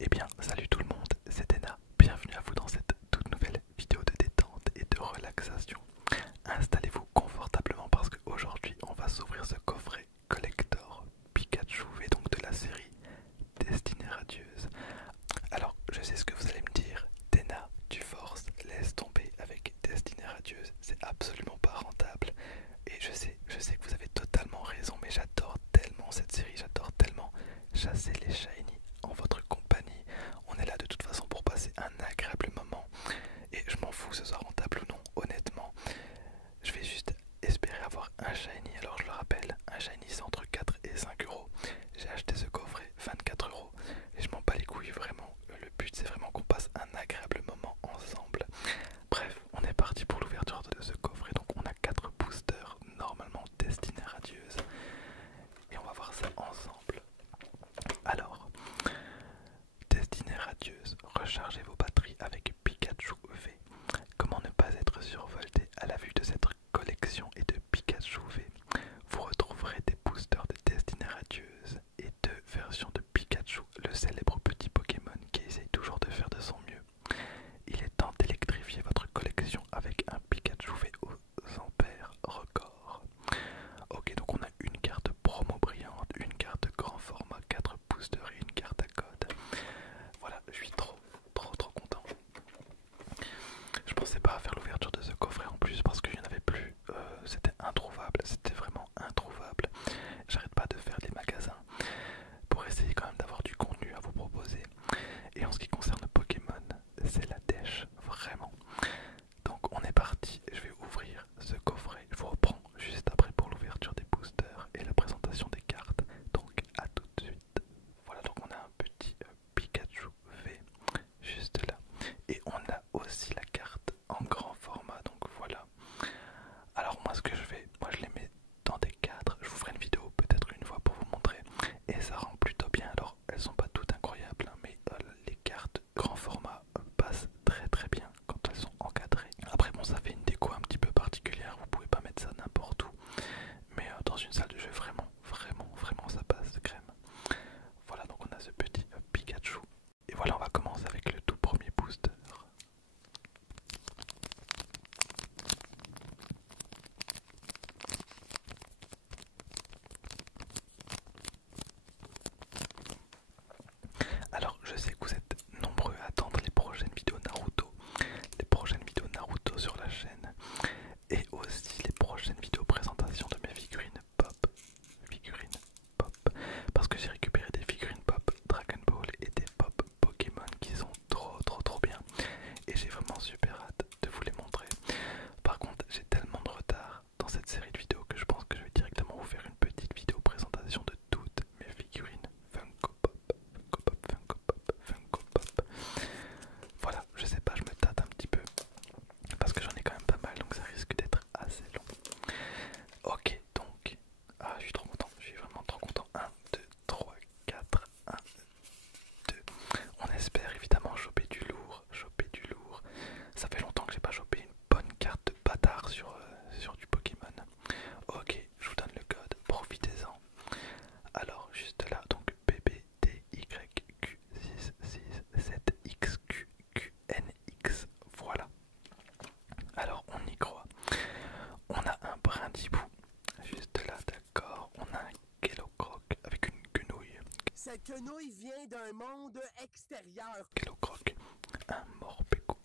Eh bien, salut tout le monde, c'est Ena. Bienvenue à vous dans cette toute nouvelle vidéo de détente et de relaxation. Installez-vous confortablement parce qu'aujourd'hui, on va s'ouvrir ce coffret collector Pikachu V, donc de la série Destinée Radieuse. Alors, je sais ce que vous allez me dire. Tena, tu forces, laisse tomber avec Destinée Radieuse, c'est absolument pas rentable. Et je sais que vous avez totalement raison, mais j'adore tellement cette série, j'adore tellement chasser les shiny en votre compagnie. On est là de toute façon pour passer un agréable moment. Et je m'en fous que ce soit rentable ou non, honnêtement. Je vais juste espérer avoir un shiny. Alors je le rappelle, un shiny c'est entre 4 et 5 euros. J'ai acheté ce coffret 24 euros. Et je m'en bats les couilles vraiment. Le but c'est vraiment qu'on passe un agréable moment ensemble. Bref, on est parti pour l'ouverture de ce coffret. Donc on a 4 boosters normalement destinés radieuses. Et on va voir ça ensemble. Alors, destinée radieuse, rechargez vos batteries avec Pikachu V. Comment ne pas être survolté à la vue de cette collection et de Pikachu V? Vous retrouverez des boosters de destinée radieuse et deux versions de Pikachu, le célèbre petit Pokémon qui essaye toujours de faire de son mieux. Il est temps d'électrifier votre collection avec un Pikachu V aux ampères records. Ok, donc on a une carte promo brillante, une carte grand format, 4 boosters et une carte à code. Voilà, je suis trop content. Je pensais pas faire l'ouverture de ce coffret en plus parce qu'il n'y en avait plus. C'était introuvable, c'était vraiment introuvable. J'arrête pas de faire des magasins pour essayer quand même d'avoir du contenu à vous proposer. Et en ce qui concerne Pokémon, c'est la dèche, vraiment. Donc on est parti, je vais ouvrir ce coffret. Je vous reprends juste après pour l'ouverture des boosters et la présentation des cartes. Donc à tout de suite. Voilà, donc on a un petit Pikachu V juste là. Et on a aussi la carte en grand format, donc voilà. Alors moi ce que je fais, moi je les mets dans des cadres. Je vous ferai une vidéo peut-être une fois pour vous montrer. Et ça rend plutôt bien. Alors elles sont pas toutes incroyables, hein, mais les cartes grand format passent très bien quand elles sont encadrées. Après bon, ça fait une déco un petit peu particulière, vous pouvez pas mettre ça n'importe où. Mais dans une salle de jeu vraiment ça passe crème. Voilà, donc on a ce petit Pikachu. Et voilà, on va commencer avec le tout premier booster. Alors je sais que vous êtes nombreux à attendre les prochaines vidéos Naruto sur la chaîne et aussi les prochaines vidéos présentations de mes figurines pop, parce que j'ai récupéré des figurines pop Dragon Ball et des pop Pokémon qui sont trop bien et j'ai vraiment super hâte de vous les montrer. Par contre j'ai tellement de retard dans cette série de vidéos que je pense que je vais directement vous faire une petite vidéo présentation de toutes mes figurines Funko Pop. Voilà, je sais pas, je me tâte un petit peu parce que j'en ai quand même pas mal, donc ça risque d'être assez long. Ok, donc, je suis trop content, je suis vraiment trop content. 1, 2, 3, 4, 1, 2. On espère évidemment choper du lourd, Ça fait longtemps que j'ai pas chopé une bonne carte de bâtard sur du Pokémon. Ok, je vous donne le code, profitez-en. Alors, juste là, donc BBDYQ667XQNX, voilà. Alors, on y croit. On a un Brindibou, juste là, d'accord. On a un Kellocroc avec une quenouille. Cette quenouille vient d'un monde extérieur. Kellocroc, un Morpeko.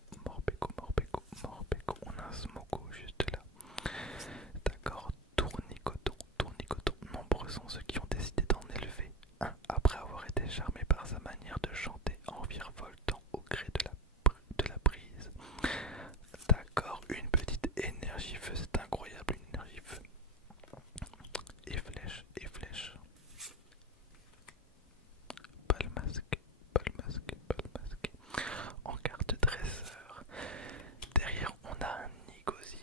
On a un Smoko juste là. D'accord, Tournicoton. Nombreux sont ceux qui ont décidé d'en élever un après avoir été charmés par sa manière de chanter en virevoltant au gré de la brise. D'accord, une petite énergie feu, c'est incroyable, une énergie feu. Et flèche. Pas le masque. En carte dresseur. Derrière, on a un Nigozi.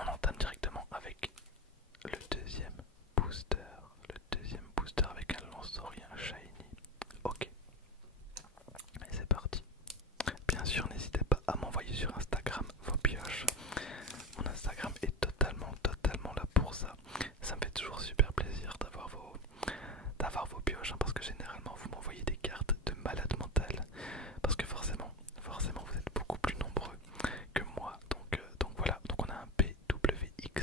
on entame directement avec le deuxième booster. Le deuxième booster avec un lance-orient shiny. Ok, et c'est parti. Bien sûr, n'hésitez pas à m'envoyer sur Instagram vos pioches. Mon Instagram est totalement là pour ça. Ça me fait toujours super plaisir d'avoir vos pioches, hein, parce que généralement vous m'envoyez des cartes de malade mental. Parce que forcément vous êtes beaucoup plus nombreux que moi. Donc voilà, donc on a un PWX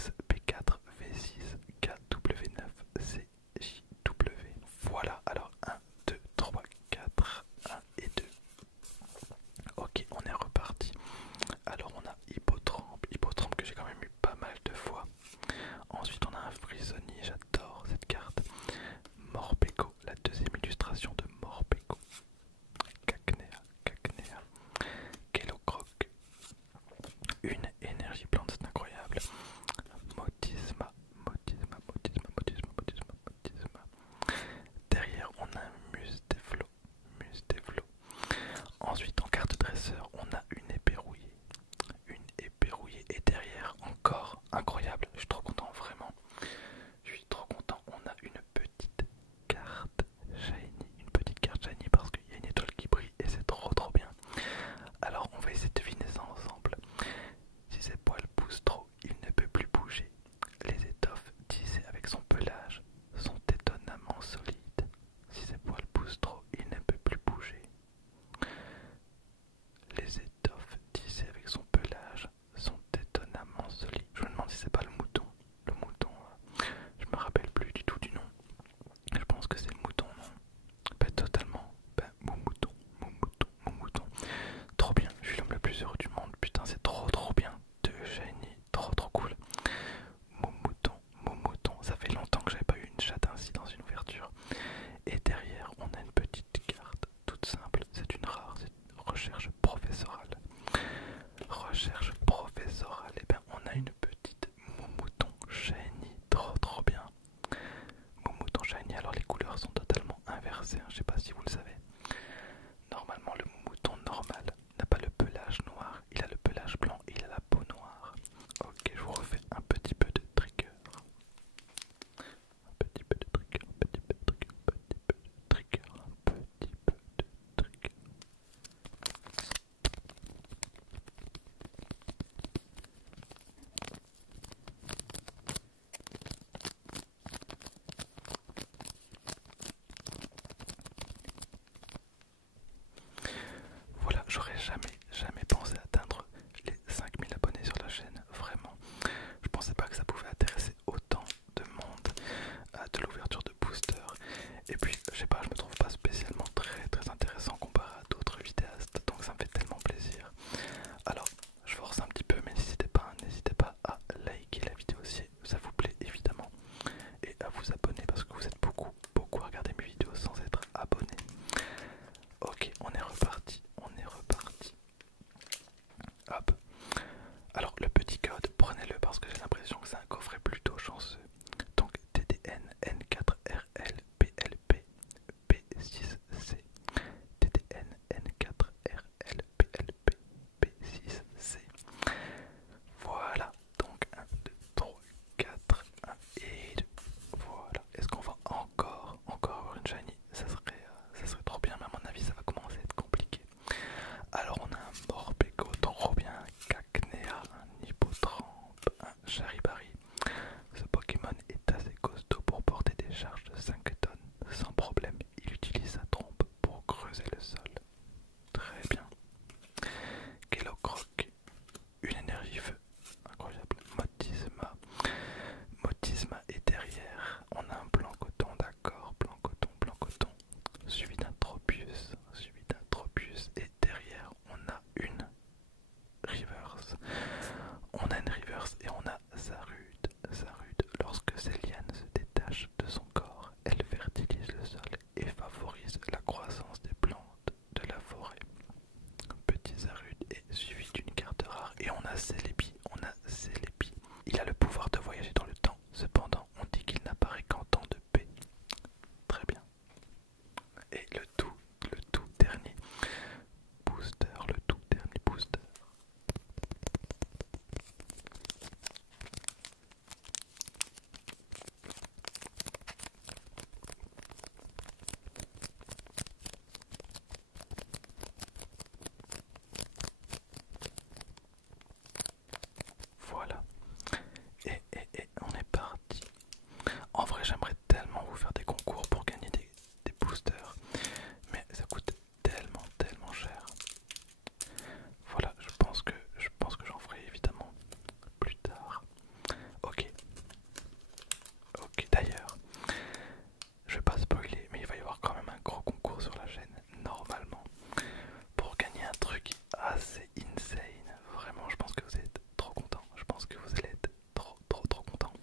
que vous êtes trop contents. Je pense que vous allez être trop contents.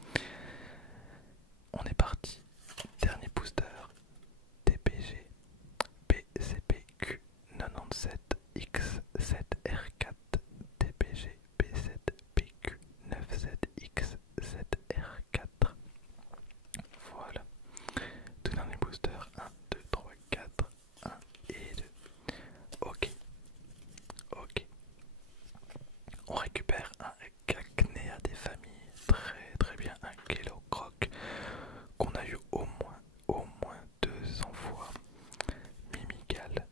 On est parti. Dernier booster. TPG PCPQ 97X7R4 TPG P7PQ 97X7R4. Voilà. Tout dernier booster. 1, 2, 3, 4. 1 et 2. Ok. Ok. On récupère un Cacnea des familles. Très bien. Un Kilo Croc qu'on a eu au moins 200 fois. Mimigal,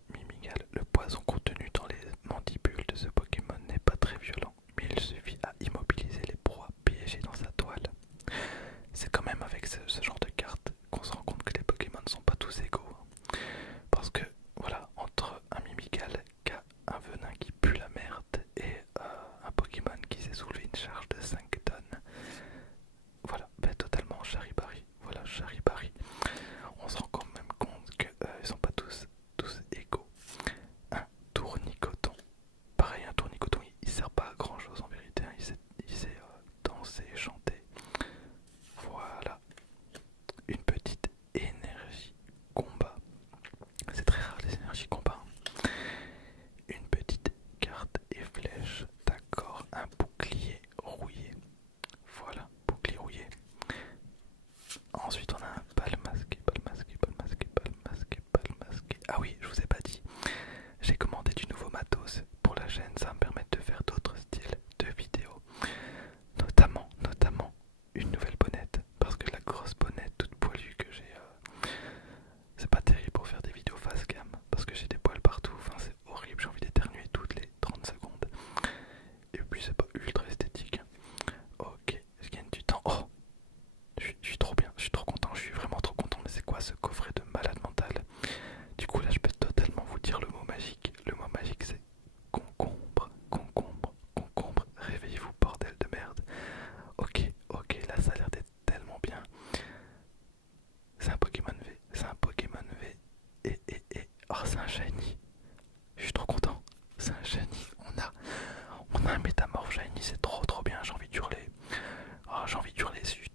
le poison contenu dans les mandibules de ce Pokémon n'est pas très violent, mais il suffit à immobiliser les proies piégées dans sa toile. C'est quand même avec ce genre de carte qu'on se rend compte que les Pokémon ne sont pas tous égaux. Parce que, voilà, entre un Mimigal qui a un venin qui pue la merde et un Pokémon qui s'est soulevé une charge de 5 tonnes, voilà, totalement Charibari. Voilà, Charibari. On se rend quand même compte qu'ils sont pas tous égaux. Un tournicoton. Pareil, un tournicoton, il sert pas à grand chose en vérité. Hein. Il sait danser, chanter. Voilà. Une petite énergie combat. C'est très rare les énergies combat. Une petite carte et flèche. D'accord. Un bouclier rouillé. Voilà, bouclier rouillé. Ensuite on a un bal masqué. Ah oui, je vous ai pas dit. J'ai commandé du nouveau matos pour la chaîne, ça va me permettre de faire d'autres styles de vidéos. Notamment une nouvelle bonnette. Parce que la grosse bonnette toute poilue que j'ai, c'est pas terrible pour faire des vidéos face cam. Parce que j'ai des poils partout, enfin c'est horrible, j'ai envie d'éternuer toutes les 30 secondes. Et puis c'est pas ultra esthétique. Ok, je gagne du temps. Oh, je suis trop bien, je suis trop content, je suis vraiment trop content. Mais c'est quoi ce coffret de malade mental? Du coup là je peux totalement vous dire le mot magique. Le mot magique c'est concombre. Réveillez-vous bordel de merde. Ok, là ça a l'air d'être tellement bien. C'est un Pokémon V. Et oh c'est un shiny. Je suis trop content. C'est un shiny. On a un métamorphe shiny, c'est trop bien. J'ai envie d'hurler. Oh, j'ai envie d'hurler, je suis